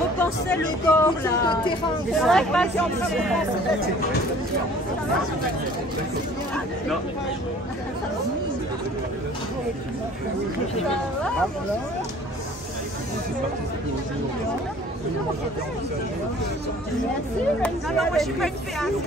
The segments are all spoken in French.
On repensait le corps là. C'est vrai que c'est en train de repenser. Non. Non, moi je suis pas une péasse.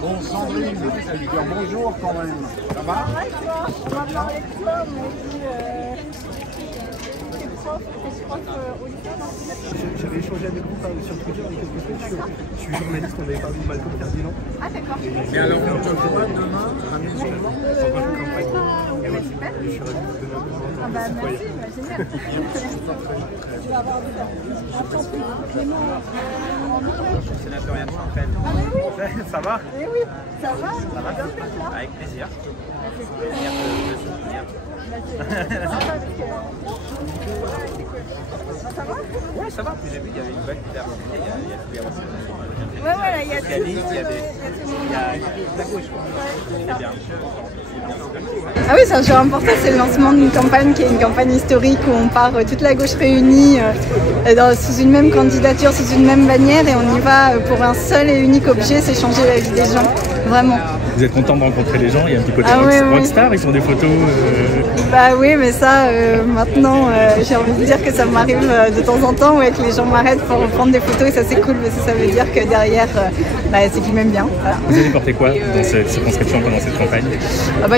Bon, Sandrine, je vais lui dire bonjour quand même. Ça va? On va parler de toi, t'es prof au lycée, non? J'avais échangé avec vous sur Twitter il y a quelques semaines. Je suis journaliste, on avait parlé de Malcolm Cardinal. Ah d'accord. Et alors, on te voit demain à la maison? Super. Je suis ravi de vous donner Ah bah merci, génial. Tu vas avoir des Sénatorienne Chantal. Ah mais oui. Ça va? Eh oui, ça va? Ça va? Bien fait, là. Avec plaisir. C'est cool. Plaisir de se souvenir. Ça va? Oui, ça va. Puis j'ai vu, il y avait une belle diversité. Il y a tous les renseignements. Ouais, voilà, il y a Il y a des, il y a toute la gauche. C'est bien. Ah oui, c'est un jour important, c'est le lancement d'une campagne qui est une campagne historique où on part toute la gauche réunie sous une même candidature, sous une même bannière et on y va pour un seul et unique objet, c'est changer la vie des gens, vraiment. Vous êtes content de rencontrer les gens? Il y a un petit côté rockstar, ils font des photos. Bah oui, mais ça, maintenant, j'ai envie de dire que ça m'arrive de temps en temps que les gens m'arrêtent pour prendre des photos et ça c'est cool parce que ça veut dire que derrière, c'est qu'ils m'aiment bien. Voilà. Vous allez porter quoi dans cette circonscription pendant cette campagne?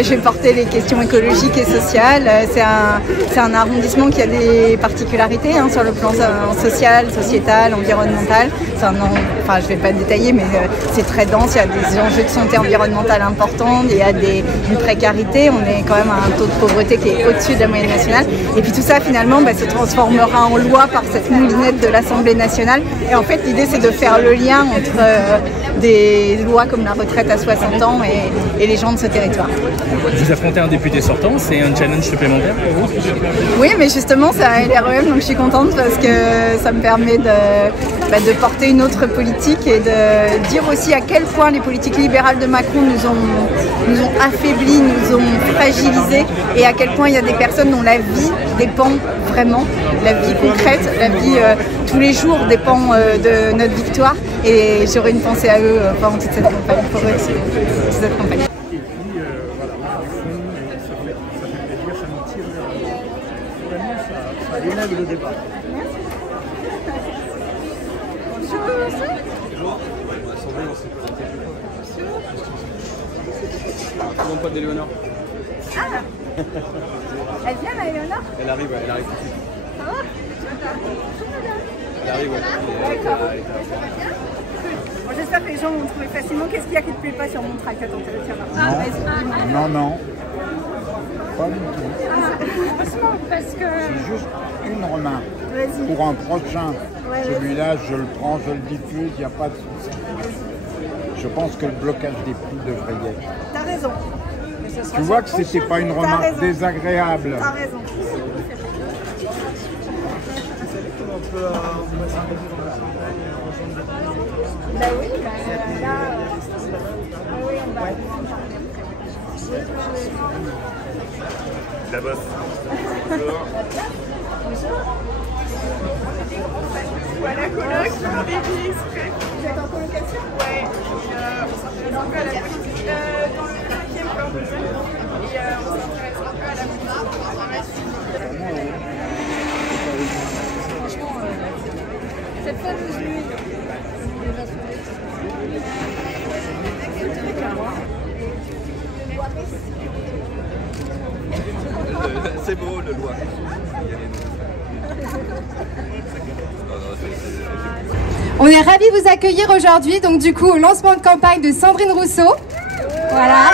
Je vais porter les questions écologiques et sociales. C'est un arrondissement qui a des particularités sur le plan social, sociétal, environnemental. Je ne vais pas détailler, mais c'est très dense. Il y a des enjeux de santé environnementale importants. Il y a une précarité. On est quand même à un taux de pauvreté qui est au-dessus de la moyenne nationale. Et puis tout ça, finalement, se transformera en loi par cette moulinette de l'Assemblée nationale. Et en fait, l'idée, c'est de faire le lien entre des lois comme la retraite à 60 ans et les gens de ce territoire. Vous affrontez un député sortant, c'est un challenge supplémentaire pour vous? Oui, mais justement, c'est un LREM, donc je suis contente parce que ça me permet de porter une autre politique et de dire aussi à quel point les politiques libérales de Macron nous ont affaiblis, nous ont fragilisés et à quel point il y a des personnes dont la vie dépend vraiment, la vie concrète, la vie tous les jours dépend de notre victoire et j'aurai une pensée à eux pendant toute cette campagne, pour eux, toute cette campagne. Ça élève le débat. Mon pote d'Éléonore. Ah. Elle vient, la Éléonore? Elle arrive, ouais, elle arrive tout de suite. Ça va? Elle arrive, ouais. D'accord. Bon, j'espère que les gens vont trouver facilement. Qu'est-ce qu'il y a qui ne te plaît pas sur mon tract? Attends, tiens là. Non. Pas du tout. Parce que... C'est juste une remarque. Vas-y. Pour un prochain, celui-là, je le prends, je le diffuse, il n'y a pas de souci. Je pense que le blocage des prix devrait y être. T'as raison. Tu vois que c'était pas une remarque désagréable. T'as raison. Bah oui, là, oui, on va en parler après. La bosse. Voilà, coloc, mon bébé exprès. Vous êtes en colocation? Ouais, on s'intéresse un peu à la politique dans le 5e corps de jeunes. Et on s'intéresse un peu à la politique dans la suite. Franchement, cette fameuse nuit, C'est beau, le loi. On est ravis de vous accueillir aujourd'hui, donc du coup au lancement de campagne de Sandrine Rousseau. Voilà.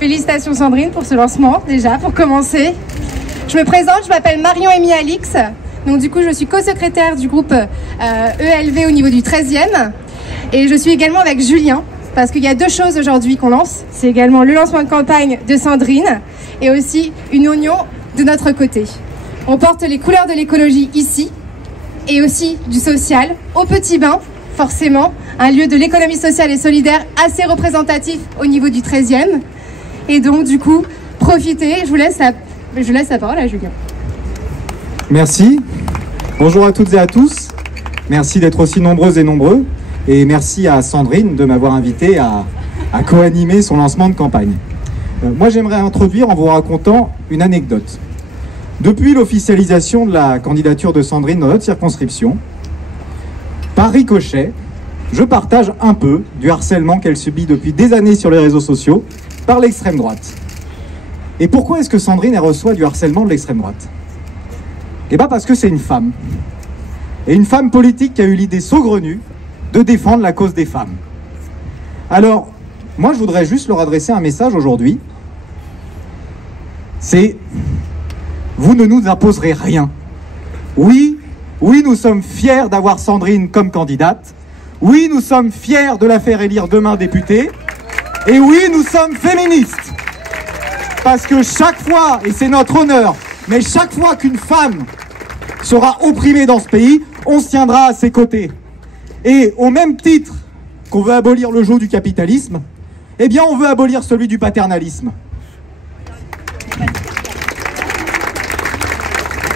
Félicitations Sandrine pour ce lancement déjà, pour commencer. Je me présente, je m'appelle Marion-Émie Alix. Donc du coup, je suis co-secrétaire du groupe ELV au niveau du 13e. Et je suis également avec Julien, parce qu'il y a deux choses aujourd'hui qu'on lance. C'est également le lancement de campagne de Sandrine et aussi une union de notre côté. On porte les couleurs de l'écologie ici et aussi du social au Petit Bain, forcément, un lieu de l'économie sociale et solidaire assez représentatif au niveau du 13e. Et donc du coup, profitez, je laisse la parole à Julien. Merci. Bonjour à toutes et à tous. Merci d'être aussi nombreuses et nombreux. Et merci à Sandrine de m'avoir invité à co-animer son lancement de campagne. Moi, j'aimerais introduire en vous racontant une anecdote. Depuis l'officialisation de la candidature de Sandrine dans notre circonscription, par ricochet, je partage un peu du harcèlement qu'elle subit depuis des années sur les réseaux sociaux par l'extrême droite. Et pourquoi est-ce que Sandrine reçoit du harcèlement de l'extrême droite? Eh bien parce que c'est une femme. Et une femme politique qui a eu l'idée saugrenue de défendre la cause des femmes. Alors, moi je voudrais juste leur adresser un message aujourd'hui. C'est: vous ne nous imposerez rien. Oui, nous sommes fiers d'avoir Sandrine comme candidate. Oui, nous sommes fiers de la faire élire demain députée. Et oui, nous sommes féministes. Parce que chaque fois, et c'est notre honneur, mais chaque fois qu'une femme sera opprimée dans ce pays, on se tiendra à ses côtés. Et au même titre qu'on veut abolir le joug du capitalisme, eh bien on veut abolir celui du paternalisme.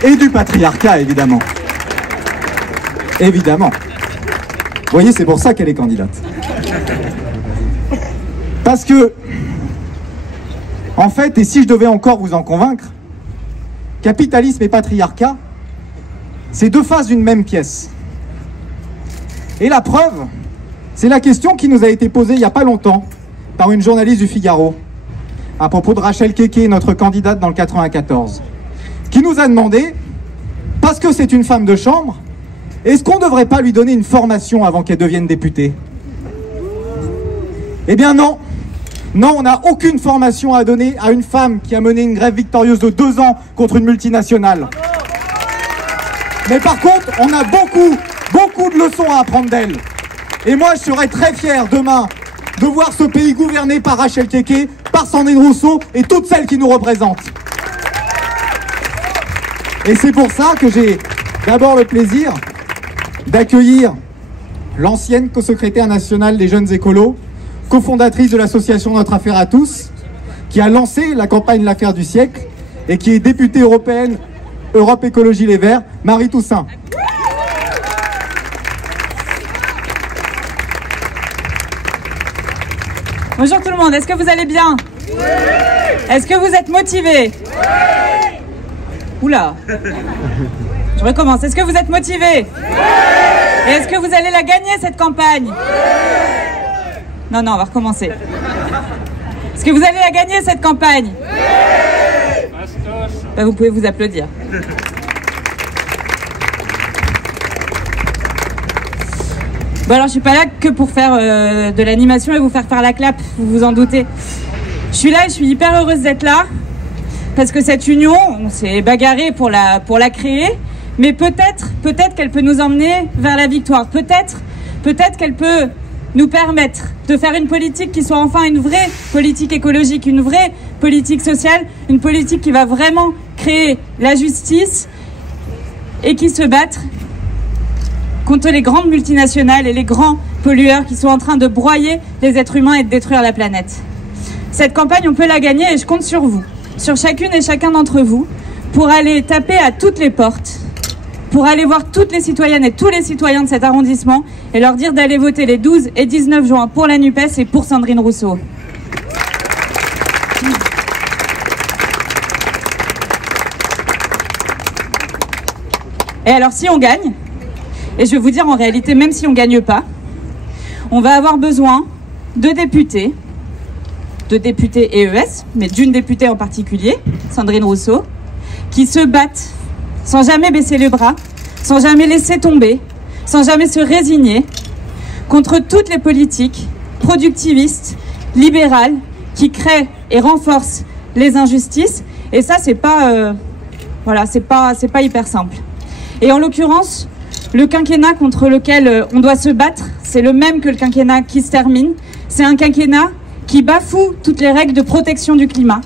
Et du patriarcat, évidemment. Évidemment. Vous voyez, c'est pour ça qu'elle est candidate. Parce que, en fait, et si je devais encore vous en convaincre, capitalisme et patriarcat, c'est deux faces d'une même pièce. Et la preuve, c'est la question qui nous a été posée il n'y a pas longtemps par une journaliste du Figaro à propos de Rachel Keke, notre candidate dans le 94, qui nous a demandé, parce que c'est une femme de chambre, est-ce qu'on ne devrait pas lui donner une formation avant qu'elle devienne députée? Eh bien non. Non, on n'a aucune formation à donner à une femme qui a mené une grève victorieuse de 2 ans contre une multinationale. Mais par contre, on a beaucoup de leçons à apprendre d'elle. Et moi, je serais très fier demain de voir ce pays gouverné par Rachel Keke, par Sandrine Rousseau et toutes celles qui nous représentent. Et c'est pour ça que j'ai d'abord le plaisir d'accueillir l'ancienne co-secrétaire nationale des jeunes écolos, cofondatrice de l'association Notre Affaire à tous, qui a lancé la campagne L'Affaire du siècle et qui est députée européenne Europe Écologie Les Verts, Marie Toussaint. Bonjour tout le monde, est-ce que vous allez bien? Oui. Est-ce que vous êtes motivés? Oui. Oula, je recommence. Est-ce que vous êtes motivés? Oui. Et est-ce que vous allez la gagner cette campagne? Oui. Non, on va recommencer. Est-ce que vous allez la gagner cette campagne? Oui. Ben, vous pouvez vous applaudir. Bon alors je suis pas là que pour faire de l'animation et vous faire la clap, vous vous en doutez. Je suis là et je suis hyper heureuse d'être là parce que cette union, on s'est bagarré pour la créer, mais peut-être qu'elle peut nous emmener vers la victoire. Peut-être qu'elle peut nous permettre de faire une politique qui soit enfin une vraie politique écologique, une vraie politique sociale, une politique qui va vraiment créer la justice et qui se battre contre les grandes multinationales et les grands pollueurs qui sont en train de broyer les êtres humains et de détruire la planète. Cette campagne, on peut la gagner et je compte sur vous, sur chacune et chacun d'entre vous, pour aller taper à toutes les portes, pour aller voir toutes les citoyennes et tous les citoyens de cet arrondissement et leur dire d'aller voter les 12 et 19 juin pour la NUPES et pour Sandrine Rousseau. Et alors si on gagne, et je vais vous dire en réalité, même si on ne gagne pas, on va avoir besoin de députés EES, mais d'une députée en particulier, Sandrine Rousseau, qui se battent sans jamais baisser les bras, sans jamais laisser tomber, sans jamais se résigner, contre toutes les politiques productivistes, libérales, qui créent et renforcent les injustices. Et ça, c'est pas hyper simple. Et en l'occurrence, le quinquennat contre lequel on doit se battre, c'est le même que le quinquennat qui se termine. C'est un quinquennat qui bafoue toutes les règles de protection du climat.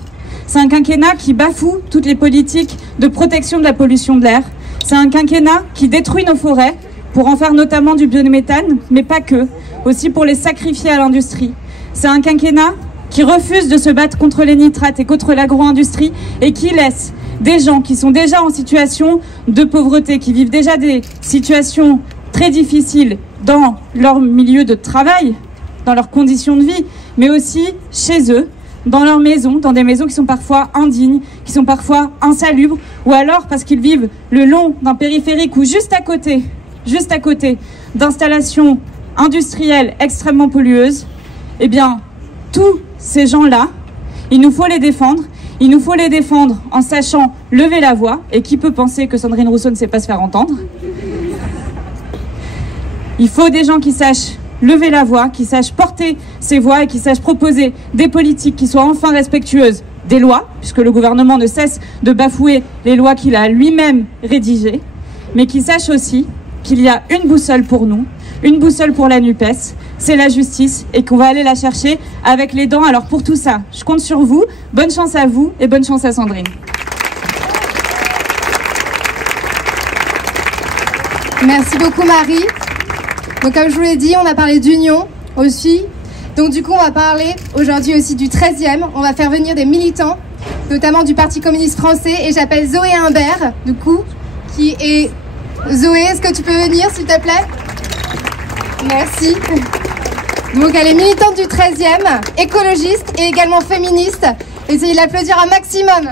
C'est un quinquennat qui bafoue toutes les politiques de protection de la pollution de l'air. C'est un quinquennat qui détruit nos forêts pour en faire notamment du biométhane, mais pas que, aussi pour les sacrifier à l'industrie. C'est un quinquennat qui refuse de se battre contre les nitrates et contre l'agro-industrie et qui laisse des gens qui sont déjà en situation de pauvreté, qui vivent déjà des situations très difficiles dans leur milieu de travail, dans leurs conditions de vie, mais aussi chez eux, dans leurs maisons, dans des maisons qui sont parfois indignes, qui sont parfois insalubres, ou alors parce qu'ils vivent le long d'un périphérique ou juste à côté d'installations industrielles extrêmement pollueuses. Eh bien, tous ces gens-là, il nous faut les défendre. Il nous faut les défendre en sachant lever la voix. Et qui peut penser que Sandrine Rousseau ne sait pas se faire entendre? Il faut des gens qui sachent lever la voix, qui sachent porter ces voix et qui sachent proposer des politiques qui soient enfin respectueuses des lois, puisque le gouvernement ne cesse de bafouer les lois qu'il a lui-même rédigées, mais qui sachent aussi qu'il y a une boussole pour nous, une boussole pour la NUPES, c'est la justice et qu'on va aller la chercher avec les dents. Alors pour tout ça, je compte sur vous. Bonne chance à vous et bonne chance à Sandrine. Merci beaucoup Marie. Donc comme je vous l'ai dit, on a parlé d'union aussi. Donc du coup, on va parler aujourd'hui aussi du 13e. On va faire venir des militants, notamment du Parti communiste français. Et j'appelle Zoé Imbert, du coup, qui est... Zoé, est-ce que tu peux venir, s'il te plaît? Merci. Donc elle est militante du 13e, écologiste et également féministe. Essayez de l'applaudir un maximum.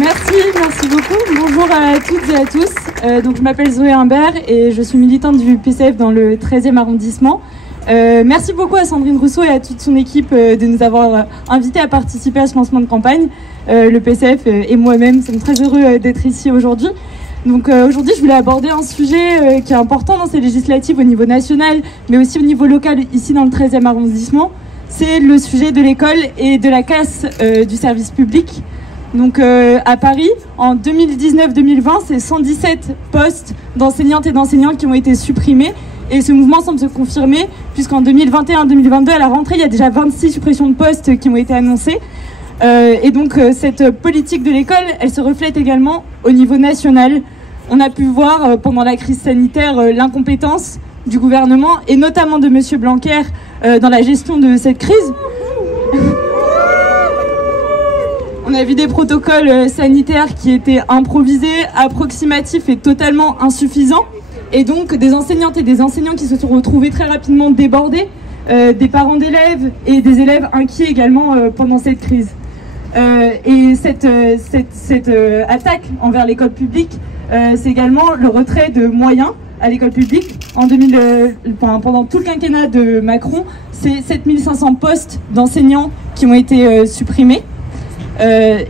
Merci beaucoup. Bonjour à toutes et à tous. Donc je m'appelle Zoé Imbert et je suis militante du PCF dans le 13e arrondissement. Merci beaucoup à Sandrine Rousseau et à toute son équipe de nous avoir invités à participer à ce lancement de campagne. Le PCF et moi-même sommes très heureux d'être ici aujourd'hui. Donc aujourd'hui, je voulais aborder un sujet qui est important dans ces législatives au niveau national, mais aussi au niveau local, ici dans le 13e arrondissement. C'est le sujet de l'école et de la casse du service public. Donc à Paris, en 2019-2020, c'est 117 postes d'enseignantes et d'enseignants qui ont été supprimés. Et ce mouvement semble se confirmer, puisqu'en 2021-2022, à la rentrée, il y a déjà 26 suppressions de postes qui ont été annoncées. Et donc cette politique de l'école, elle se reflète également au niveau national. On a pu voir pendant la crise sanitaire l'incompétence du gouvernement et notamment de M. Blanquer dans la gestion de cette crise. On a vu des protocoles sanitaires qui étaient improvisés, approximatifs et totalement insuffisants. Et donc des enseignantes et des enseignants qui se sont retrouvés très rapidement débordés, des parents d'élèves et des élèves inquiets également pendant cette crise. Et cette attaque envers l'école publique, c'est également le retrait de moyens à l'école publique. Pendant tout le quinquennat de Macron, c'est 7500 postes d'enseignants qui ont été supprimés.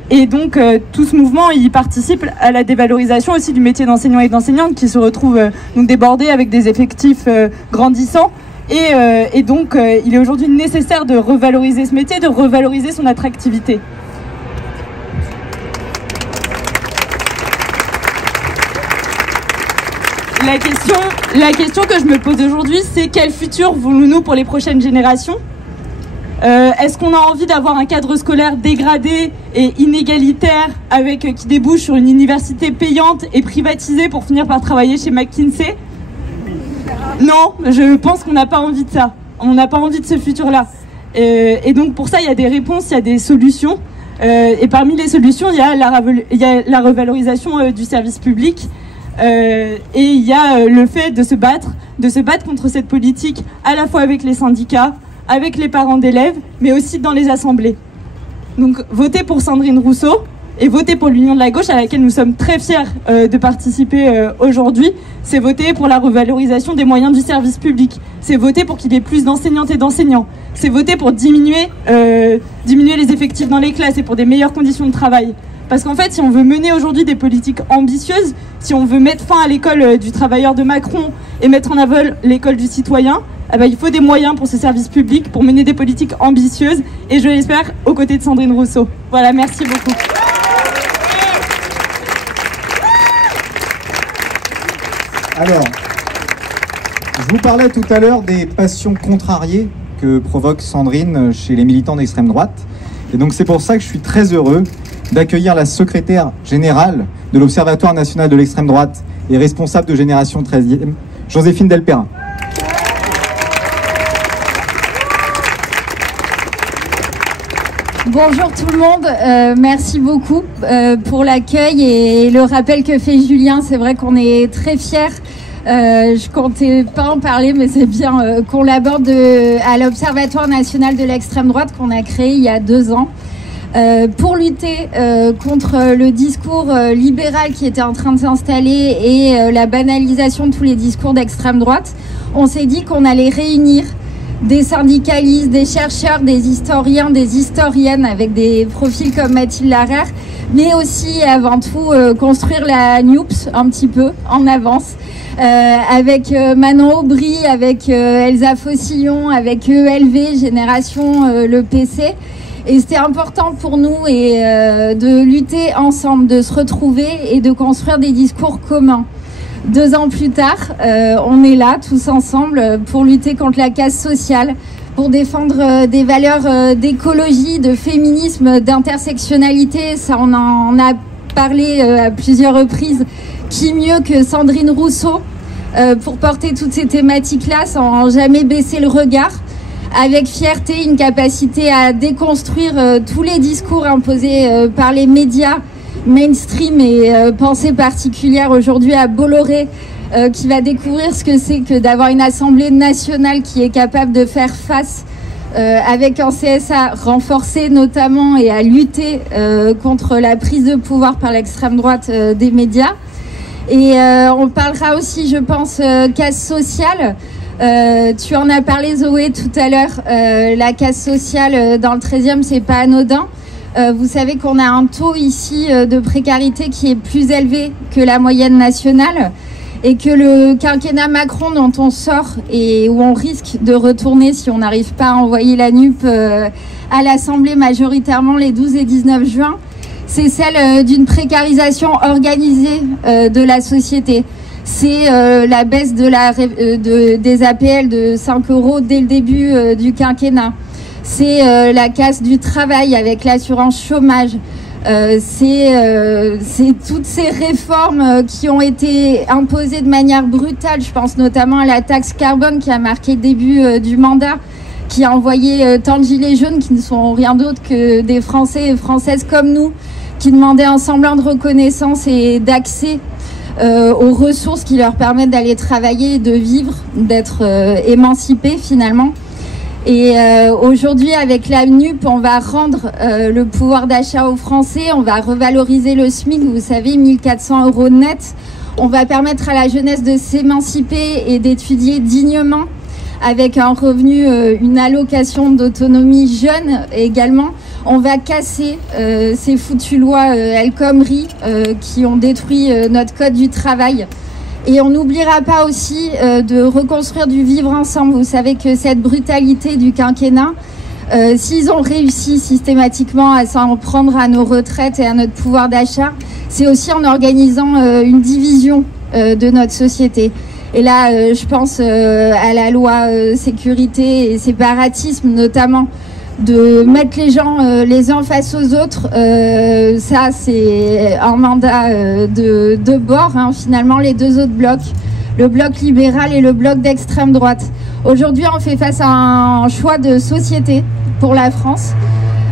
Et donc tout ce mouvement, il participe à la dévalorisation aussi du métier d'enseignant et d'enseignante qui se retrouve donc débordé avec des effectifs grandissants. Et donc il est aujourd'hui nécessaire de revaloriser ce métier, de revaloriser son attractivité. La question que je me pose aujourd'hui, c'est quel futur voulons-nous pour les prochaines générations ? Est-ce qu'on a envie d'avoir un cadre scolaire dégradé et inégalitaire qui débouche sur une université payante et privatisée pour finir par travailler chez McKinsey? Non, je pense qu'on n'a pas envie de ça. On n'a pas envie de ce futur-là. Et donc pour ça, il y a des réponses, il y a des solutions. Et parmi les solutions, il y a la revalorisation du service public. Et il y a le fait de se battre contre cette politique à la fois avec les syndicats, avec les parents d'élèves, mais aussi dans les assemblées. Donc votez pour Sandrine Rousseau et votez pour l'Union de la gauche à laquelle nous sommes très fiers de participer aujourd'hui. C'est voter pour la revalorisation des moyens du service public. C'est voter pour qu'il y ait plus d'enseignantes et d'enseignants. C'est voter pour diminuer les effectifs dans les classes et pour des meilleures conditions de travail. Parce qu'en fait, si on veut mener aujourd'hui des politiques ambitieuses, si on veut mettre fin à l'école du travailleur de Macron et mettre en avant l'école du citoyen, il faut des moyens pour ce service public, pour mener des politiques ambitieuses, et je l'espère aux côtés de Sandrine Rousseau. Voilà, merci beaucoup. Alors, je vous parlais tout à l'heure des passions contrariées que provoque Sandrine chez les militants d'extrême droite. Et donc c'est pour ça que je suis très heureux d'accueillir la secrétaire générale de l'Observatoire national de l'extrême droite et responsable de Génération 13e, Joséphine Delperrin. Bonjour tout le monde, merci beaucoup pour l'accueil et le rappel que fait Julien. C'est vrai qu'on est très fiers. Je comptais pas en parler, mais c'est bien qu'on l'aborde à l'Observatoire national de l'extrême droite qu'on a créé il y a 2 ans. Pour lutter contre le discours libéral qui était en train de s'installer et la banalisation de tous les discours d'extrême droite, on s'est dit qu'on allait réunir des syndicalistes, des chercheurs, des historiens, des historiennes avec des profils comme Mathilde Larère, mais aussi et avant tout construire la NUPS un petit peu en avance avec Manon Aubry, avec Elsa Faucillon, avec ELV, Génération Le PC. Et c'était important pour nous de lutter ensemble, de se retrouver et de construire des discours communs. 2 ans plus tard, on est là tous ensemble pour lutter contre la casse sociale, pour défendre des valeurs d'écologie, de féminisme, d'intersectionnalité. Ça, on en a parlé à plusieurs reprises. Qui mieux que Sandrine Rousseau pour porter toutes ces thématiques-là sans jamais baisser le regard, avec fierté, une capacité à déconstruire tous les discours imposés par les médias mainstream et pensée particulière aujourd'hui à Bolloré, qui va découvrir ce que c'est que d'avoir une assemblée nationale qui est capable de faire face avec un CSA renforcé notamment et à lutter contre la prise de pouvoir par l'extrême droite des médias. Et on parlera aussi, je pense, casse sociale. Tu en as parlé, Zoé, tout à l'heure. La casse sociale dans le 13e, c'est pas anodin. Vous savez qu'on a un taux ici de précarité qui est plus élevé que la moyenne nationale et que le quinquennat Macron dont on sort et où on risque de retourner si on n'arrive pas à envoyer la NUP à l'Assemblée majoritairement les 12 et 19 juin, c'est celle d'une précarisation organisée de la société. C'est la baisse des APL de 5 € dès le début du quinquennat. C'est la casse du travail avec l'assurance chômage. C'est toutes ces réformes qui ont été imposées de manière brutale. Je pense notamment à la taxe carbone qui a marqué le début du mandat, qui a envoyé tant de gilets jaunes qui ne sont rien d'autre que des Français et Françaises comme nous, qui demandaient un semblant de reconnaissance et d'accès aux ressources qui leur permettent d'aller travailler, de vivre, d'être émancipés finalement. Et aujourd'hui, avec la NUP, on va rendre le pouvoir d'achat aux Français, on va revaloriser le SMIC, vous savez, 1 400 € net. On va permettre à la jeunesse de s'émanciper et d'étudier dignement avec un revenu, une allocation d'autonomie jeune également. On va casser ces foutues lois El Khomri qui ont détruit notre code du travail. Et on n'oubliera pas aussi de reconstruire du vivre ensemble. Vous savez que cette brutalité du quinquennat, s'ils ont réussi systématiquement à s'en prendre à nos retraites et à notre pouvoir d'achat, c'est aussi en organisant une division de notre société. Et là, je pense à la loi sécurité et séparatisme notamment, de mettre les gens les uns face aux autres. Ça, c'est un mandat de deux bords, hein, finalement, les 2 autres blocs, le bloc libéral et le bloc d'extrême droite. Aujourd'hui, on fait face à un choix de société pour la France.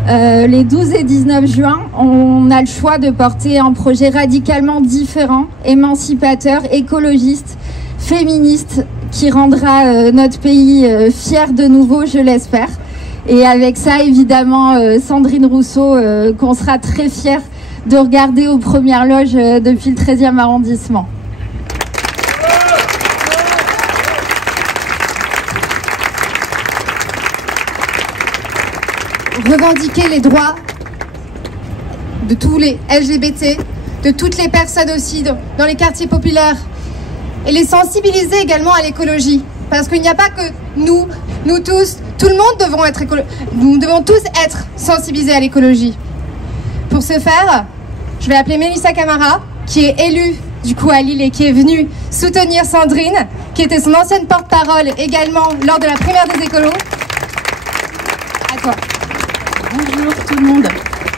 Les 12 et 19 juin, on a le choix de porter un projet radicalement différent, émancipateur, écologiste, féministe, qui rendra notre pays fier de nouveau, je l'espère. Et avec ça, évidemment, Sandrine Rousseau, qu'on sera très fiers de regarder aux premières loges depuis le 13e arrondissement. Revendiquer les droits de tous les LGBT, de toutes les personnes aussi dans les quartiers populaires, et les sensibiliser également à l'écologie. Parce qu'il n'y a pas que nous tous, tout le monde nous devons tous être sensibilisés à l'écologie. Pour ce faire, je vais appeler Mélissa Camara, qui est élue du coup à Lille et qui est venue soutenir Sandrine, qui était son ancienne porte-parole également lors de la primaire des écolos. À toi. Bonjour tout le monde.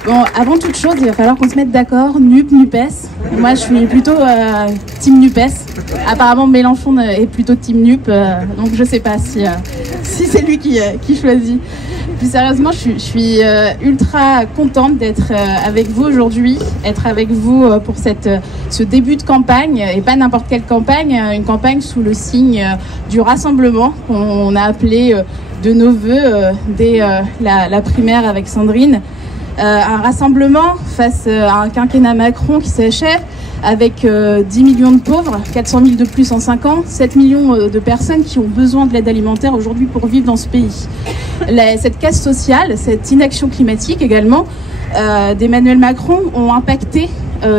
Bon, avant toute chose, il va falloir qu'on se mette d'accord, NUP, NUPES. Moi, je suis plutôt team NUPES. Apparemment, Mélenchon est plutôt team NUP, donc je sais pas si c'est lui qui choisit. Plus sérieusement, je suis ultra contente d'être avec vous aujourd'hui, être avec vous pour ce début de campagne, et pas n'importe quelle campagne, une campagne sous le signe du rassemblement qu'on a appelé de nos voeux dès la primaire avec Sandrine. Un rassemblement face à un quinquennat Macron qui s'achève avec 10 millions de pauvres, 400 000 de plus en 5 ans, 7 millions de personnes qui ont besoin de l'aide alimentaire aujourd'hui pour vivre dans ce pays. Cette casse sociale, cette inaction climatique également d'Emmanuel Macron ont impacté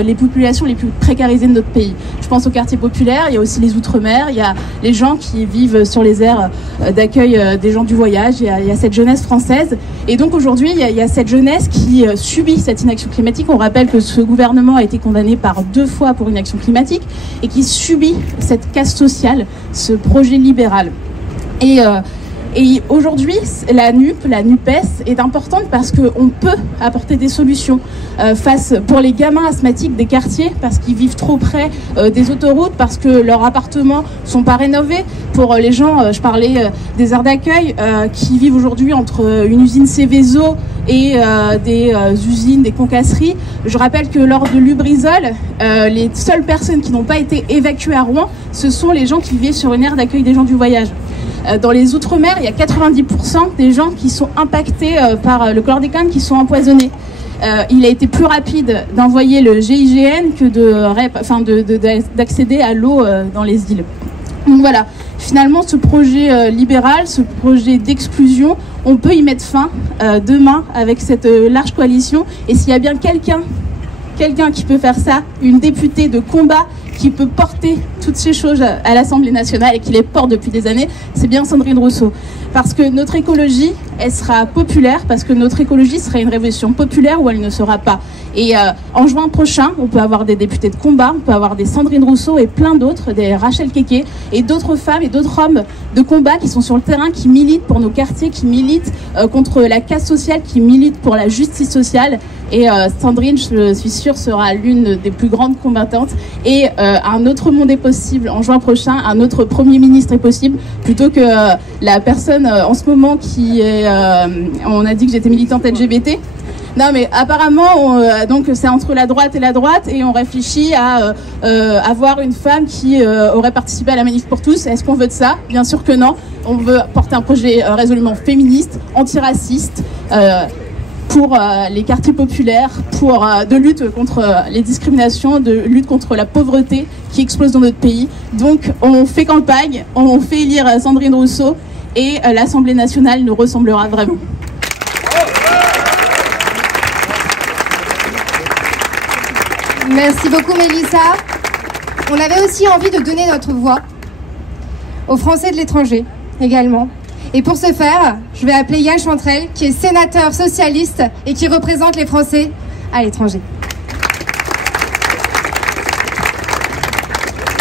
les populations les plus précarisées de notre pays. Je pense aux quartiers populaires, il y a aussi les outre-mer, il y a les gens qui vivent sur les aires d'accueil des gens du voyage, il y a cette jeunesse française. Et donc aujourd'hui, il y a cette jeunesse qui subit cette inaction climatique. On rappelle que ce gouvernement a été condamné par 2 fois pour inaction climatique et qui subit cette casse sociale, ce projet libéral. Et aujourd'hui, la NUP, la NUPES est importante parce qu'on peut apporter des solutions pour les gamins asthmatiques des quartiers, parce qu'ils vivent trop près des autoroutes, parce que leurs appartements sont pas rénovés. Pour les gens, je parlais des aires d'accueil qui vivent aujourd'hui entre une usine Céveso et des usines, des concasseries. Je rappelle que lors de Lubrizol, les seules personnes qui n'ont pas été évacuées à Rouen, ce sont les gens qui vivaient sur une aire d'accueil des gens du voyage. Dans les Outre-mer, il y a 90% des gens qui sont impactés par le chlordécone, qui sont empoisonnés. Il a été plus rapide d'envoyer le GIGN que d'accéder à l'eau dans les îles. Donc voilà, finalement, ce projet libéral, ce projet d'exclusion, on peut y mettre fin demain avec cette large coalition. Et s'il y a bien quelqu'un qui peut faire ça, une députée de combat qui peut porter toutes ces choses à l'Assemblée nationale et qui les porte depuis des années, c'est bien Sandrine Rousseau. Parce que notre écologie, elle sera populaire, parce que notre écologie sera une révolution populaire ou elle ne sera pas. Et en juin prochain, on peut avoir des députés de combat, on peut avoir des Sandrine Rousseau et plein d'autres, des Rachel Keke et d'autres femmes et d'autres hommes de combat qui sont sur le terrain, qui militent pour nos quartiers, qui militent contre la casse sociale, qui militent pour la justice sociale. Et Sandrine, je suis sûre, sera l'une des plus grandes combattantes. Et un autre monde est possible en juin prochain, un autre Premier ministre est possible, plutôt que la personne en ce moment qui est... on a dit que j'étais militante LGBT. Non mais apparemment, donc c'est entre la droite et on réfléchit à avoir une femme qui aurait participé à la manif pour tous. Est-ce qu'on veut de ça? Bien sûr que non. On veut porter un projet résolument féministe, antiraciste, pour les quartiers populaires, de lutte contre les discriminations, de lutte contre la pauvreté qui explose dans notre pays. Donc on fait campagne, on fait élire Sandrine Rousseau et l'Assemblée nationale nous ressemblera vraiment. Merci beaucoup Mélissa. On avait aussi envie de donner notre voix aux Français de l'étranger également. Et pour ce faire, je vais appeler Yann Chantrel, qui est sénateur socialiste et qui représente les Français à l'étranger.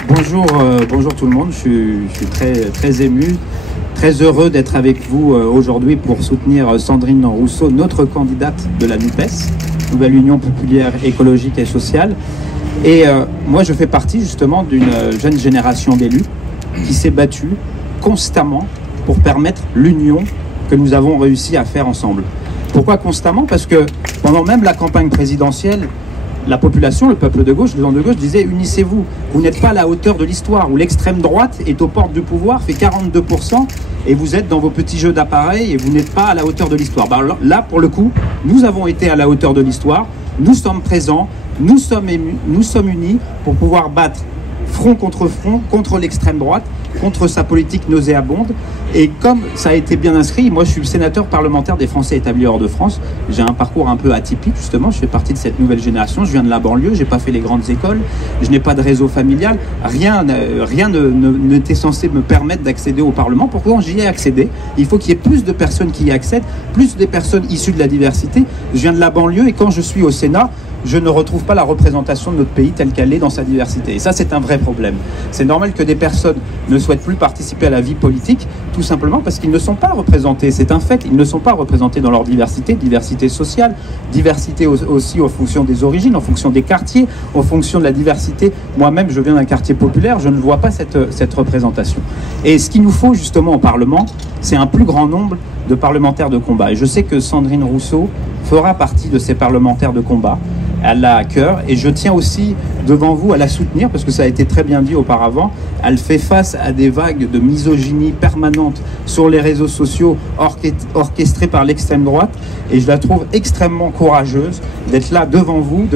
Bonjour tout le monde, je suis très ému, très heureux d'être avec vous aujourd'hui pour soutenir Sandrine Rousseau, notre candidate de la NUPES, Nouvelle Union Populaire Écologique et Sociale. Et moi je fais partie justement d'une jeune génération d'élus qui s'est battue constamment pour permettre l'union que nous avons réussi à faire ensemble. Pourquoi constamment? Parce que pendant même la campagne présidentielle, la population, le peuple de gauche, les gens de gauche disaient unissez-vous, vous n'êtes pas à la hauteur de l'histoire, où l'extrême droite est aux portes du pouvoir, fait 42%, et vous êtes dans vos petits jeux d'appareil et vous n'êtes pas à la hauteur de l'histoire. Ben là, pour le coup, nous avons été à la hauteur de l'histoire, nous sommes présents, nous sommes unis pour pouvoir battre front, contre l'extrême droite, contre sa politique nauséabonde. Et comme ça a été bien inscrit, moi je suis le sénateur parlementaire des Français établis hors de France. J'ai un parcours un peu atypique justement, je fais partie de cette nouvelle génération, je viens de la banlieue, j'ai pas fait les grandes écoles, je n'ai pas de réseau familial, rien n'était censé me permettre d'accéder au Parlement. Pourquoi j'y ai accédé? Il faut qu'il y ait plus de personnes qui y accèdent, plus des personnes issues de la diversité. Je viens de la banlieue et quand je suis au Sénat, je ne retrouve pas la représentation de notre pays telle qu'elle est dans sa diversité. Et ça, c'est un vrai problème. C'est normal que des personnes ne souhaitent plus participer à la vie politique, tout simplement parce qu'ils ne sont pas représentés. C'est un fait, ils ne sont pas représentés dans leur diversité, diversité sociale, diversité aussi en fonction des origines, en fonction des quartiers, en fonction de la diversité. Moi-même, je viens d'un quartier populaire, je ne vois pas cette représentation. Et ce qu'il nous faut justement au Parlement, c'est un plus grand nombre de parlementaires de combat. Et je sais que Sandrine Rousseau fera partie de ces parlementaires de combat. Elle l'a à cœur et je tiens aussi devant vous à la soutenir parce que ça a été très bien dit auparavant. Elle fait face à des vagues de misogynie permanentes sur les réseaux sociaux orchestrées par l'extrême droite et je la trouve extrêmement courageuse d'être là devant vous,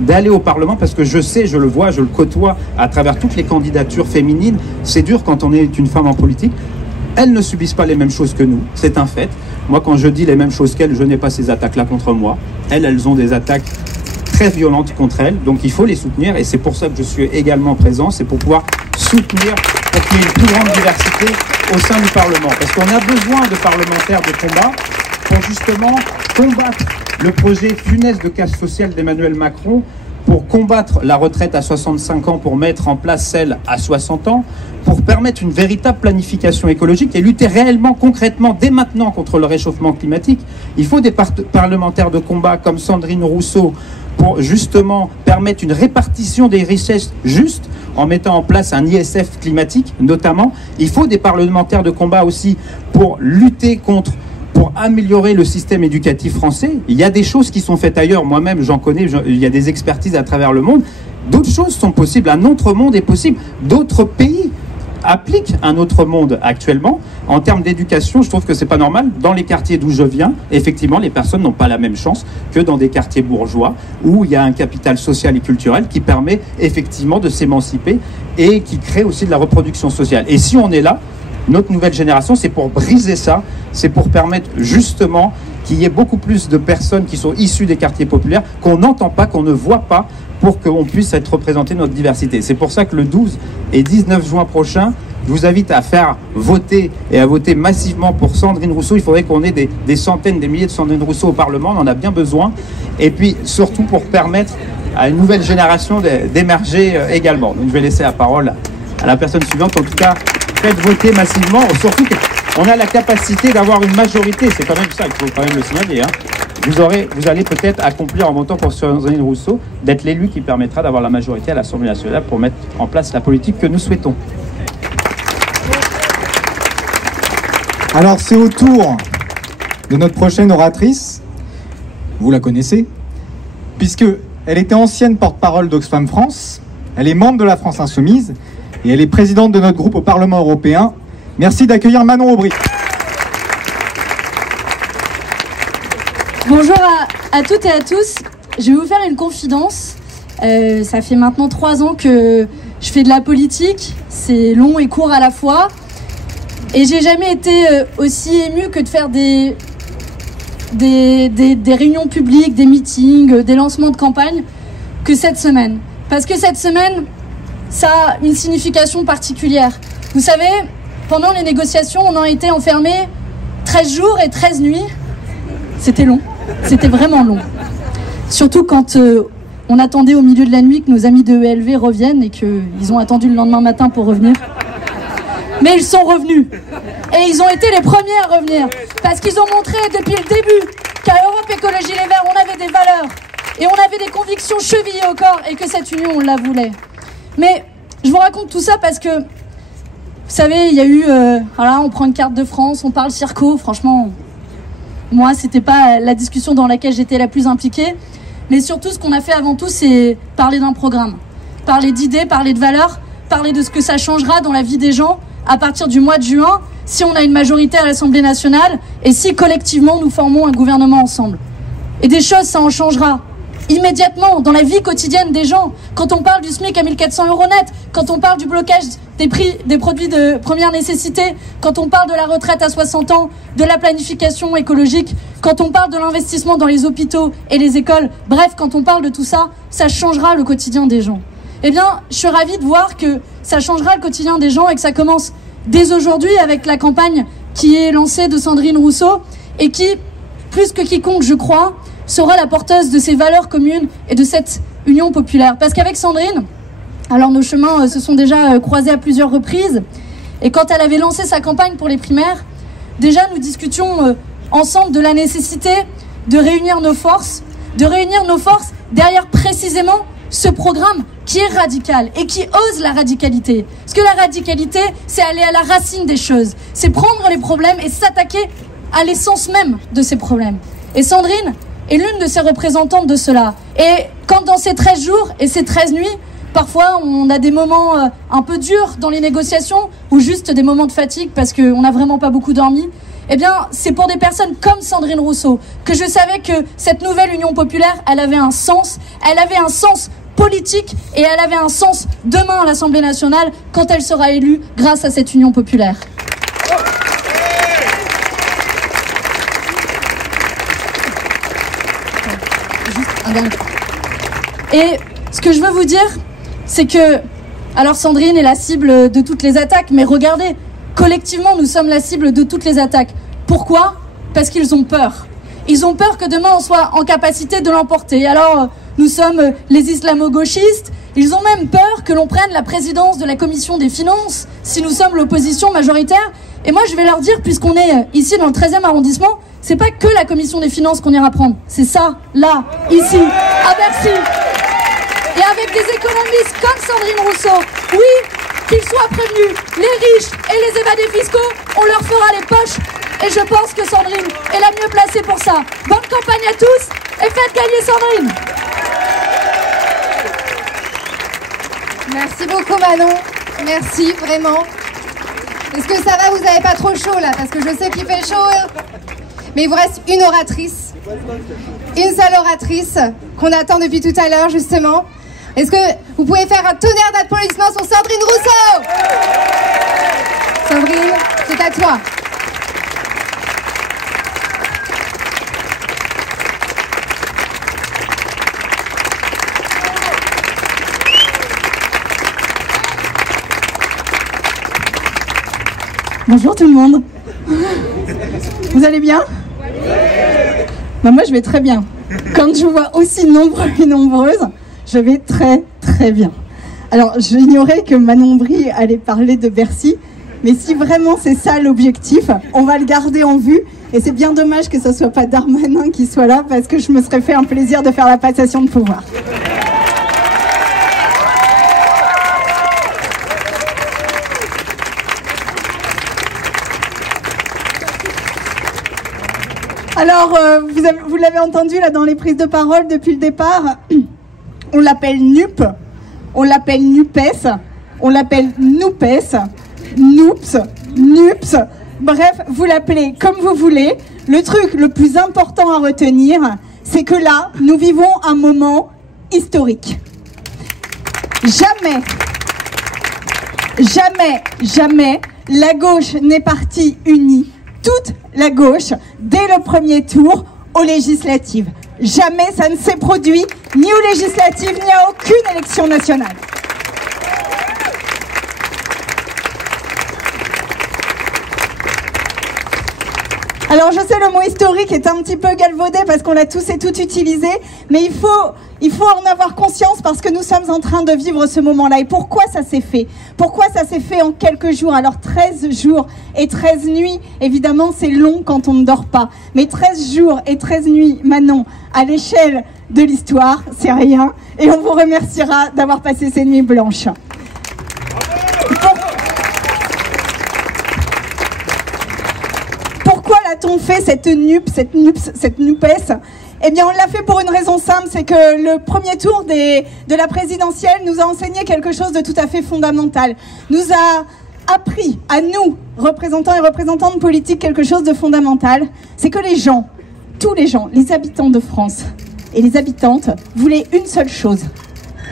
d'aller au Parlement parce que je sais, je le vois, je le côtoie à travers toutes les candidatures féminines. C'est dur quand on est une femme en politique. Elles ne subissent pas les mêmes choses que nous, c'est un fait. Moi, quand je dis les mêmes choses qu'elles, je n'ai pas ces attaques-là contre moi. Elles ont des attaques très violentes contre elles, donc il faut les soutenir et c'est pour ça que je suis également présent, c'est pour pouvoir soutenir, pour qu'il y ait une plus grande diversité au sein du Parlement. Parce qu'on a besoin de parlementaires de combat pour justement combattre le projet funeste de casse sociale d'Emmanuel Macron, pour combattre la retraite à 65 ans, pour mettre en place celle à 60 ans, pour permettre une véritable planification écologique et lutter réellement, concrètement, dès maintenant contre le réchauffement climatique. Il faut des parlementaires de combat comme Sandrine Rousseau pour justement permettre une répartition des richesses juste en mettant en place un ISF climatique notamment. Il faut des parlementaires de combat aussi pour lutter contre, pour améliorer le système éducatif français. Il y a des choses qui sont faites ailleurs, moi-même j'en connais, il y a des expertises à travers le monde. D'autres choses sont possibles, un autre monde est possible, d'autres pays appliquent un autre monde actuellement. En termes d'éducation, je trouve que c'est pas normal. Dans les quartiers d'où je viens, effectivement, les personnes n'ont pas la même chance que dans des quartiers bourgeois où il y a un capital social et culturel qui permet effectivement de s'émanciper et qui crée aussi de la reproduction sociale. Et si on est là, notre nouvelle génération, c'est pour briser ça, c'est pour permettre justement qu'il y ait beaucoup plus de personnes qui sont issues des quartiers populaires, qu'on n'entend pas, qu'on ne voit pas, pour qu'on puisse être représenté notre diversité. C'est pour ça que le 12 et 19 juin prochain, je vous invite à faire voter et à voter massivement pour Sandrine Rousseau. Il faudrait qu'on ait des centaines, des milliers de Sandrine Rousseau au Parlement, on en a bien besoin. Et puis surtout pour permettre à une nouvelle génération d'émerger également. Donc je vais laisser la parole à la personne suivante. En tout cas, faites voter massivement, surtout qu'on a la capacité d'avoir une majorité. C'est quand même ça, il faut quand même le signaler, hein. Vous allez peut-être accomplir en montant pour Sandrine Rousseau d'être l'élu qui permettra d'avoir la majorité à l'Assemblée nationale pour mettre en place la politique que nous souhaitons. Alors c'est au tour de notre prochaine oratrice, vous la connaissez, puisque elle était ancienne porte-parole d'Oxfam France, elle est membre de la France Insoumise et elle est présidente de notre groupe au Parlement européen. Merci d'accueillir Manon Aubry. Bonjour à toutes et à tous, je vais vous faire une confidence. Ça fait maintenant 3 ans que je fais de la politique, c'est long et court à la fois. Et j'ai jamais été aussi émue que de faire des réunions publiques, des meetings, des lancements de campagne que cette semaine. Parce que cette semaine, ça a une signification particulière. Vous savez, pendant les négociations, on a été enfermés 13 jours et 13 nuits. C'était long, c'était vraiment long. Surtout quand on attendait au milieu de la nuit que nos amis de ELV reviennent et qu'ils ont attendu le lendemain matin pour revenir. Mais ils sont revenus. Et ils ont été les premiers à revenir. Parce qu'ils ont montré depuis le début qu'à Europe Écologie Les Verts, on avait des valeurs. Et on avait des convictions chevillées au corps et que cette union, on la voulait. Mais je vous raconte tout ça parce que, vous savez, il y a eu... voilà, on prend une carte de France, on parle circo. Franchement, moi, c'était pas la discussion dans laquelle j'étais la plus impliquée. Mais surtout, ce qu'on a fait avant tout, c'est parler d'un programme. Parler d'idées, parler de valeurs, parler de ce que ça changera dans la vie des gens à partir du mois de juin, si on a une majorité à l'Assemblée nationale et si collectivement nous formons un gouvernement ensemble. Et des choses, ça en changera immédiatement dans la vie quotidienne des gens. Quand on parle du SMIC à 1 400 € net, quand on parle du blocage des prix des produits de première nécessité, quand on parle de la retraite à 60 ans, de la planification écologique, quand on parle de l'investissement dans les hôpitaux et les écoles, bref, quand on parle de tout ça, ça changera le quotidien des gens. Eh bien, je suis ravie de voir que ça changera le quotidien des gens et que ça commence dès aujourd'hui avec la campagne qui est lancée de Sandrine Rousseau et qui, plus que quiconque, je crois, sera la porteuse de ces valeurs communes et de cette union populaire. Parce qu'avec Sandrine, alors nos chemins se sont déjà croisés à plusieurs reprises, et quand elle avait lancé sa campagne pour les primaires, déjà nous discutions ensemble de la nécessité de réunir nos forces derrière précisément ce programme qui est radical et qui ose la radicalité. Parce que la radicalité, c'est aller à la racine des choses, c'est prendre les problèmes et s'attaquer à l'essence même de ces problèmes. Et Sandrine est l'une de ces représentantes de cela. Et quand dans ces 13 jours et ces 13 nuits, parfois on a des moments un peu durs dans les négociations ou juste des moments de fatigue parce qu'on n'a vraiment pas beaucoup dormi, eh bien c'est pour des personnes comme Sandrine Rousseau que je savais que cette nouvelle union populaire, elle avait un sens politique et elle avait un sens demain à l'Assemblée nationale quand elle sera élue grâce à cette union populaire. Et ce que je veux vous dire, c'est que, alors Sandrine est la cible de toutes les attaques, mais regardez, collectivement nous sommes la cible de toutes les attaques. Pourquoi ? Parce qu'ils ont peur. Ils ont peur que demain on soit en capacité de l'emporter. Alors nous sommes les islamo-gauchistes, ils ont même peur que l'on prenne la présidence de la commission des finances si nous sommes l'opposition majoritaire. Et moi je vais leur dire, puisqu'on est ici dans le 13e arrondissement, c'est pas que la commission des finances qu'on ira prendre, c'est ça, là, ici, à Bercy. Et avec des économistes comme Sandrine Rousseau, oui, qu'ils soient prévenus, les riches et les évadés fiscaux, on leur fera les poches. Et je pense que Sandrine est la mieux placée pour ça. Bonne campagne à tous et faites gagner Sandrine. Merci beaucoup Manon, merci vraiment. Est-ce que ça va, vous n'avez pas trop chaud là? Parce que je sais qu'il fait chaud. Mais il vous reste une oratrice, une seule oratrice qu'on attend depuis tout à l'heure justement. Est-ce que vous pouvez faire un tonnerre d'applaudissements sur Sandrine Rousseau? Sandrine, c'est à toi. Bonjour tout le monde. Vous allez bien? Ben moi je vais très bien. Quand je vous vois aussi nombreux et nombreuses, je vais très très bien. Alors j'ignorais que Manon Bry allait parler de Bercy, mais si vraiment c'est ça l'objectif, on va le garder en vue. Et c'est bien dommage que ce soit pas Darmanin qui soit là, parce que je me serais fait un plaisir de faire la passation de pouvoir. Alors, vous l'avez entendu là dans les prises de parole depuis le départ, on l'appelle NUP, on l'appelle NUPES, on l'appelle NOUPES, NOUPS, NUPS, bref, vous l'appelez comme vous voulez. Le truc le plus important à retenir, c'est que là, nous vivons un moment historique. Jamais, jamais, jamais, la gauche n'est partie unie. Toute la gauche, dès le premier tour, aux législatives. Jamais ça ne s'est produit, ni aux législatives, ni à aucune élection nationale. Alors je sais, le mot historique est un petit peu galvaudé parce qu'on l'a tous et toutes utilisé, mais il faut en avoir conscience parce que nous sommes en train de vivre ce moment-là. Et pourquoi ça s'est fait? Pourquoi ça s'est fait en quelques jours? Alors 13 jours et 13 nuits, évidemment c'est long quand on ne dort pas. Mais 13 jours et 13 nuits, Manon, à l'échelle de l'histoire, c'est rien. Et on vous remerciera d'avoir passé ces nuits blanches. Pourquoi l'a-t-on fait cette NUPES? Eh bien, on l'a fait pour une raison simple, c'est que le premier tour de la présidentielle nous a enseigné quelque chose de tout à fait fondamental. Nous a appris à nous, représentants et représentantes politiques, quelque chose de fondamental. C'est que les gens, tous les gens, les habitants de France et les habitantes voulaient une seule chose.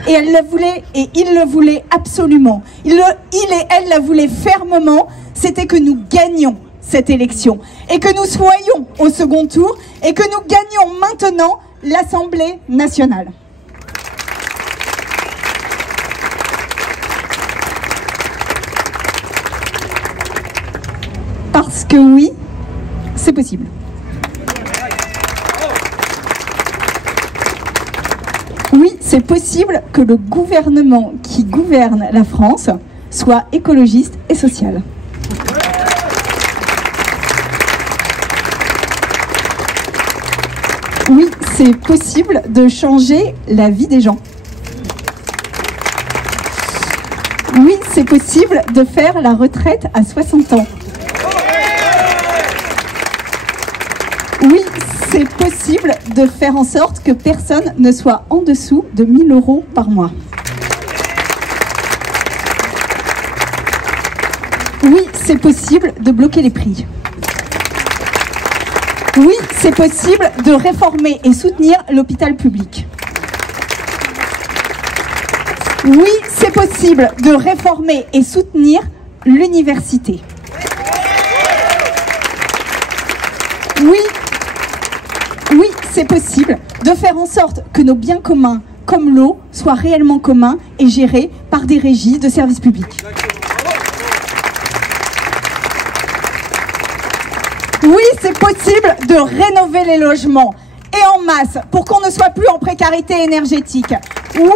Et elles la voulaient, et ils le voulaient absolument. Il et elle la voulaient fermement, c'était que nous gagnions cette élection et que nous soyons au second tour et que nous gagnions maintenant l'Assemblée nationale. Parce que oui, c'est possible. c'est possible que le gouvernement qui gouverne la France soit écologiste et social. Oui, c'est possible de changer la vie des gens. Oui, c'est possible de faire la retraite à 60 ans. Oui, c'est possible de faire en sorte que personne ne soit en dessous de 1 000 € par mois. Oui, c'est possible de bloquer les prix. Oui, c'est possible de réformer et soutenir l'hôpital public. Oui, c'est possible de réformer et soutenir l'université. Oui, c'est possible de faire en sorte que nos biens communs, comme l'eau, soient réellement communs et gérés par des régies de services publics. Oui, c'est possible de rénover les logements et en masse pour qu'on ne soit plus en précarité énergétique. Oui,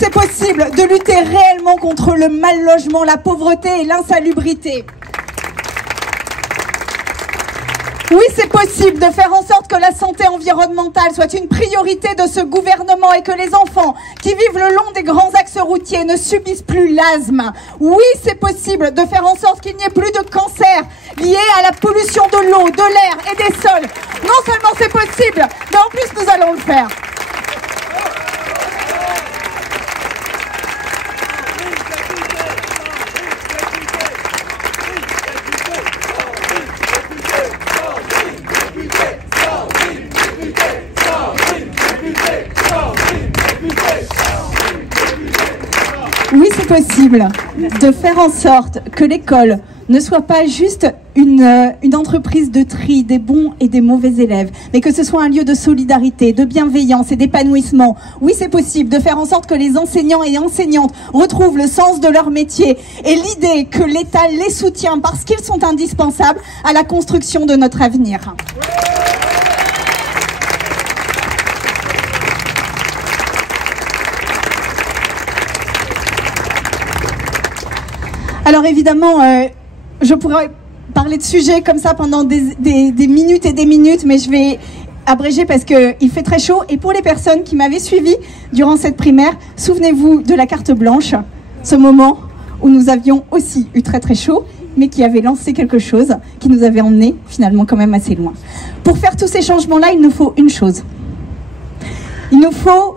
c'est possible de lutter réellement contre le mal-logement, la pauvreté et l'insalubrité. Oui, c'est possible de faire en sorte que la santé environnementale soit une priorité de ce gouvernement et que les enfants qui vivent le long des grands axes routiers ne subissent plus l'asthme. Oui, c'est possible de faire en sorte qu'il n'y ait plus de cancer liés à la pollution de l'eau, de l'air et des sols. Non seulement c'est possible, mais en plus nous allons le faire. Oui, c'est possible de faire en sorte que l'école ne soit pas juste une entreprise de tri des bons et des mauvais élèves, mais que ce soit un lieu de solidarité, de bienveillance et d'épanouissement. Oui, c'est possible de faire en sorte que les enseignants et enseignantes retrouvent le sens de leur métier et l'idée que l'État les soutient parce qu'ils sont indispensables à la construction de notre avenir. Alors évidemment, je pourrais parler de sujets comme ça pendant des minutes et des minutes, mais je vais abréger parce qu'il fait très chaud. Et pour les personnes qui m'avaient suivi durant cette primaire, souvenez-vous de la carte blanche, ce moment où nous avions aussi eu très très chaud, mais qui avait lancé quelque chose qui nous avait emmenés finalement quand même assez loin. Pour faire tous ces changements-là, il nous faut une chose. Il nous faut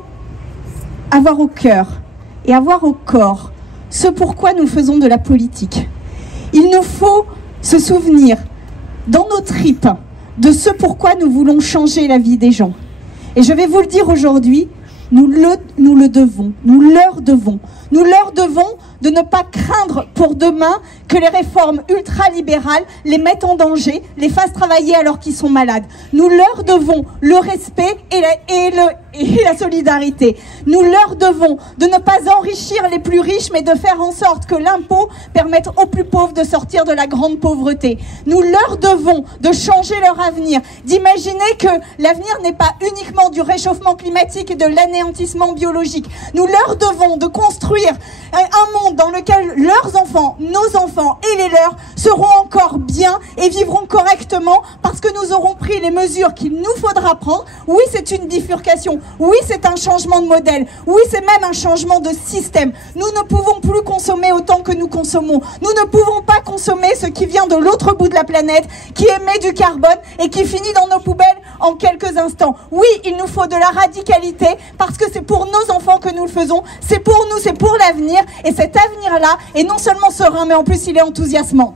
avoir au cœur et avoir au corps ce pourquoi nous faisons de la politique. Il nous faut se souvenir dans nos tripes de ce pourquoi nous voulons changer la vie des gens. Et je vais vous le dire aujourd'hui, nous le devons, nous leur devons. Nous leur devons de ne pas craindre pour demain que les réformes ultralibérales les mettent en danger, les fassent travailler alors qu'ils sont malades. Nous leur devons le respect et la solidarité. Nous leur devons de ne pas enrichir les plus riches, mais de faire en sorte que l'impôt permette aux plus pauvres de sortir de la grande pauvreté. Nous leur devons de changer leur avenir, d'imaginer que l'avenir n'est pas uniquement du réchauffement climatique et de l'anéantissement biologique. Nous leur devons de construire un monde dans lequel leurs enfants, nos enfants et les leurs seront encore bien et vivront correctement parce que nous aurons pris les mesures qu'il nous faudra prendre. Oui, c'est une bifurcation. Oui, c'est un changement de modèle. Oui, c'est même un changement de système. Nous ne pouvons plus consommer autant que nous consommons. Nous ne pouvons pas consommer ce qui vient de l'autre bout de la planète, qui émet du carbone et qui finit dans nos poubelles en quelques instants. Oui, il nous faut de la radicalité parce que c'est pour nos enfants que nous le faisons. C'est pour nous, c'est pour l'avenir. Et cet avenir-là est non seulement serein, mais en plus il est enthousiasmant.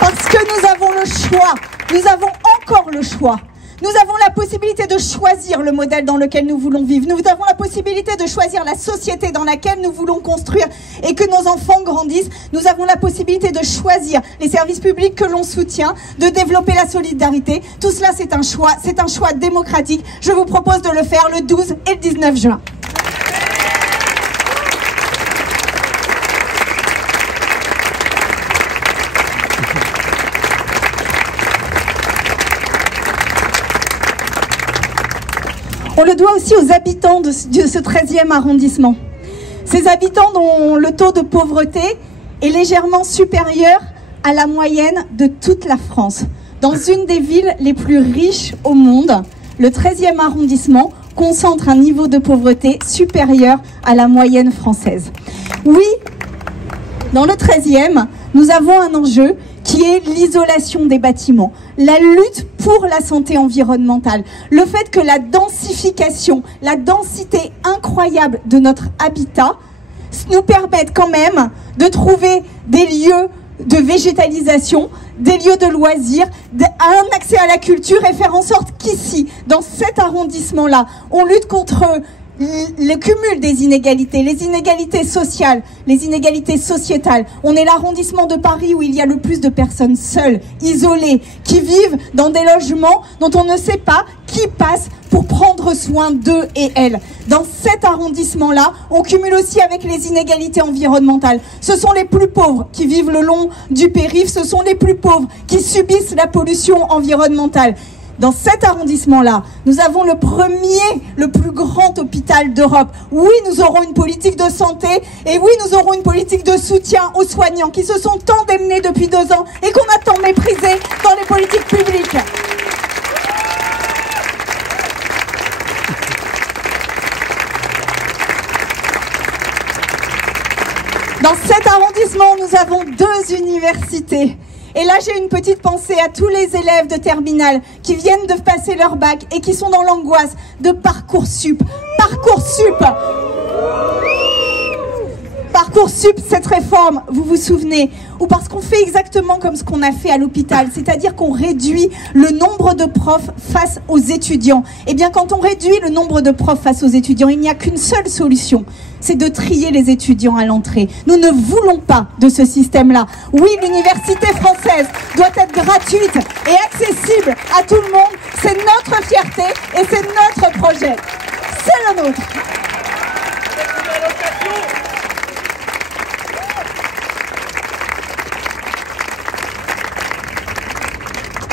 Parce que nous avons le choix, nous avons encore le choix Nous avons la possibilité de choisir le modèle dans lequel nous voulons vivre. Nous avons la possibilité de choisir la société dans laquelle nous voulons construire et que nos enfants grandissent. Nous avons la possibilité de choisir les services publics que l'on soutient, de développer la solidarité. Tout cela, c'est un choix démocratique. Je vous propose de le faire le 12 et le 19 juin. On le doit aussi aux habitants de ce 13e arrondissement. Ces habitants dont le taux de pauvreté est légèrement supérieur à la moyenne de toute la France. Dans une des villes les plus riches au monde, le 13e arrondissement concentre un niveau de pauvreté supérieur à la moyenne française. Oui, dans le 13e, nous avons un enjeu qui est l'isolation des bâtiments, la lutte pour la santé environnementale, le fait que la densification, la densité incroyable de notre habitat nous permettent quand même de trouver des lieux de végétalisation, des lieux de loisirs, un accès à la culture et faire en sorte qu'ici, dans cet arrondissement-là, on lutte contre le cumul des inégalités, les inégalités sociales, les inégalités sociétales. On est l'arrondissement de Paris où il y a le plus de personnes seules, isolées, qui vivent dans des logements dont on ne sait pas qui passe pour prendre soin d'eux et elles. Dans cet arrondissement-là, on cumule aussi avec les inégalités environnementales. Ce sont les plus pauvres qui vivent le long du périph', ce sont les plus pauvres qui subissent la pollution environnementale. Dans cet arrondissement-là, nous avons le plus grand hôpital d'Europe. Oui, nous aurons une politique de santé et oui, nous aurons une politique de soutien aux soignants qui se sont tant démenés depuis 2 ans et qu'on a tant méprisés dans les politiques publiques. Dans cet arrondissement, nous avons 2 universités. Et là, j'ai une petite pensée à tous les élèves de terminale qui viennent de passer leur bac et qui sont dans l'angoisse de Parcoursup. Parcoursup, cette réforme, vous vous souvenez, ou parce qu'on fait exactement comme ce qu'on a fait à l'hôpital, c'est-à-dire qu'on réduit le nombre de profs face aux étudiants. Eh bien, quand on réduit le nombre de profs face aux étudiants, il n'y a qu'une seule solution, c'est de trier les étudiants à l'entrée. Nous ne voulons pas de ce système-là. Oui, l'université française doit être gratuite et accessible à tout le monde. C'est notre fierté et c'est notre projet. C'est le nôtre.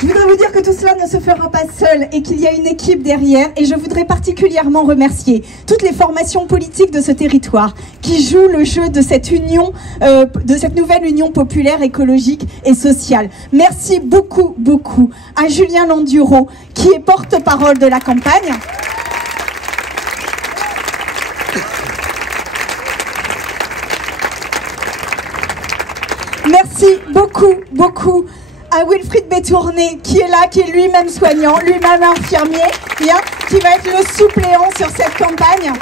Je voudrais vous dire que tout cela ne se fera pas seul et qu'il y a une équipe derrière, et je voudrais particulièrement remercier toutes les formations politiques de ce territoire qui jouent le jeu de cette union, de cette nouvelle union populaire, écologique et sociale. Merci beaucoup, beaucoup à Julien Landuro qui est porte-parole de la campagne. Merci beaucoup, beaucoup à Wilfried Bétourné qui est là, qui est lui-même soignant, lui-même infirmier, bien, qui va être le suppléant sur cette campagne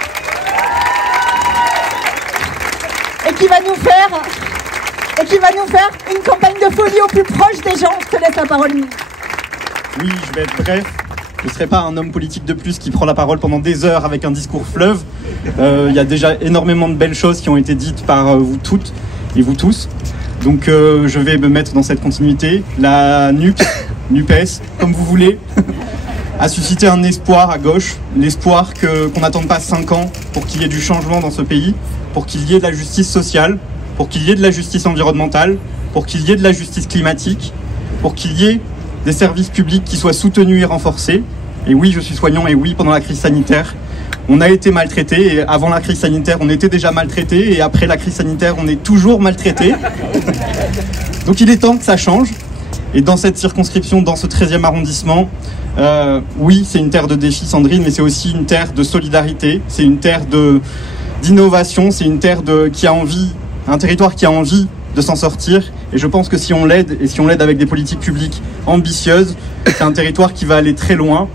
et qui va nous faire une campagne de folie au plus proche des gens. Je te laisse la parole. Oui, je vais être bref. Je ne serai pas un homme politique de plus qui prend la parole pendant des heures avec un discours fleuve. Il y a déjà énormément de belles choses qui ont été dites par vous toutes et vous tous. Donc je vais me mettre dans cette continuité. La NUPES, comme vous voulez, a suscité un espoir à gauche, l'espoir qu'on n'attende pas 5 ans pour qu'il y ait du changement dans ce pays, pour qu'il y ait de la justice sociale, pour qu'il y ait de la justice environnementale, pour qu'il y ait de la justice climatique, pour qu'il y ait des services publics qui soient soutenus et renforcés. Et oui, je suis soignant, et oui, pendant la crise sanitaire, on a été maltraité, et avant la crise sanitaire, on était déjà maltraité, et après la crise sanitaire, on est toujours maltraité. Donc il est temps que ça change. Et dans cette circonscription, dans ce 13e arrondissement, oui, c'est une terre de défis, Sandrine, mais c'est aussi une terre de solidarité, c'est une terre d'innovation, c'est une terre qui a envie, un territoire qui a envie de s'en sortir. Et je pense que si on l'aide, et si on l'aide avec des politiques publiques ambitieuses, c'est un territoire qui va aller très loin.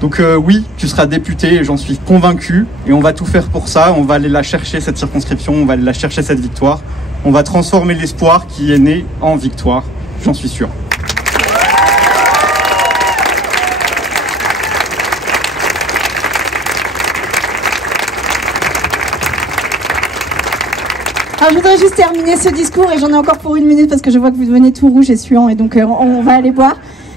Donc oui, tu seras député, et j'en suis convaincu, et on va tout faire pour ça. On va aller la chercher, cette circonscription, on va aller la chercher, cette victoire. On va transformer l'espoir qui est né en victoire, j'en suis sûr. Alors, je voudrais juste terminer ce discours, et j'en ai encore pour 1 minute parce que je vois que vous devenez tout rouge et suant, et donc on va aller boire.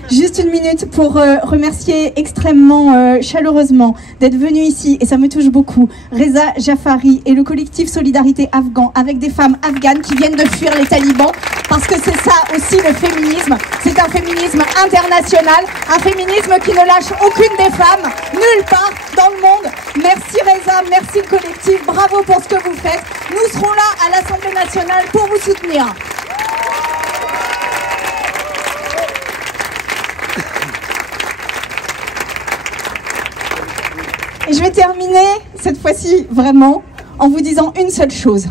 Juste 1 minute pour remercier extrêmement chaleureusement d'être venu ici, et ça me touche beaucoup, Reza Jafari et le collectif Solidarité Afghan, avec des femmes afghanes qui viennent de fuir les talibans, parce que c'est ça aussi le féminisme. C'est un féminisme international, un féminisme qui ne lâche aucune des femmes, nulle part dans le monde. Merci Reza, merci le collectif, bravo pour ce que vous faites. Nous serons là à l'Assemblée nationale pour vous soutenir. Et je vais terminer, cette fois-ci, vraiment, en vous disant une seule chose.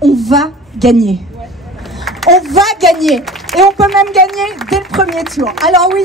On va gagner. On va gagner. Et on peut même gagner dès le premier tour. Alors oui,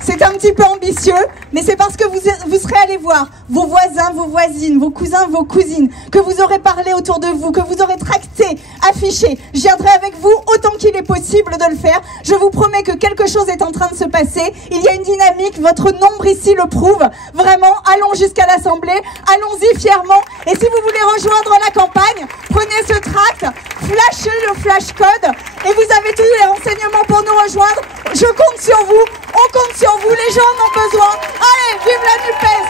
c'est un petit peu ambitieux, mais c'est parce que vous serez allés voir vos voisins, vos voisines, vos cousins, vos cousines, que vous aurez parlé autour de vous, que vous aurez tracté, affiché. Je viendrai avec vous autant qu'il est possible de le faire. Je vous promets que quelque chose est en train de se passer. Il y a une dynamique, votre nombre ici le prouve. Vraiment, allons jusqu'à l'Assemblée, allons-y fièrement. Et si vous voulez rejoindre la campagne, prenez ce tract, flashez le flash code et vous avez tous les renseignements pour nous rejoindre. Je compte sur vous, on compte sur vous, les gens en ont besoin. Allez, vive la NUPES!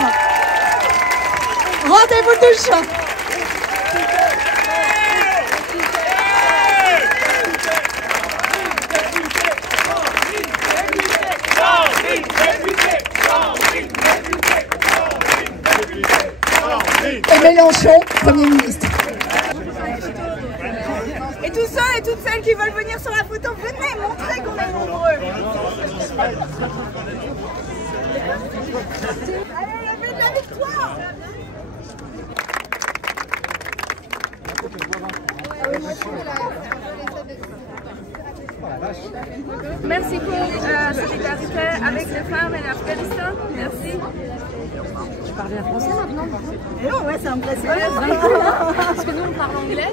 Rendez-vous touche! Et Mélenchon, Premier ministre. Et tous ceux et toutes celles qui veulent venir sur la photo, venez montrer qu'on est nombreux. Allez, la vie de la victoire. Merci pour solidarité avec les femmes et l'Afghanistan. Merci. Tu parles bien français maintenant? Non, ouais, c'est impressionnant. Parce que nous, on parle anglais.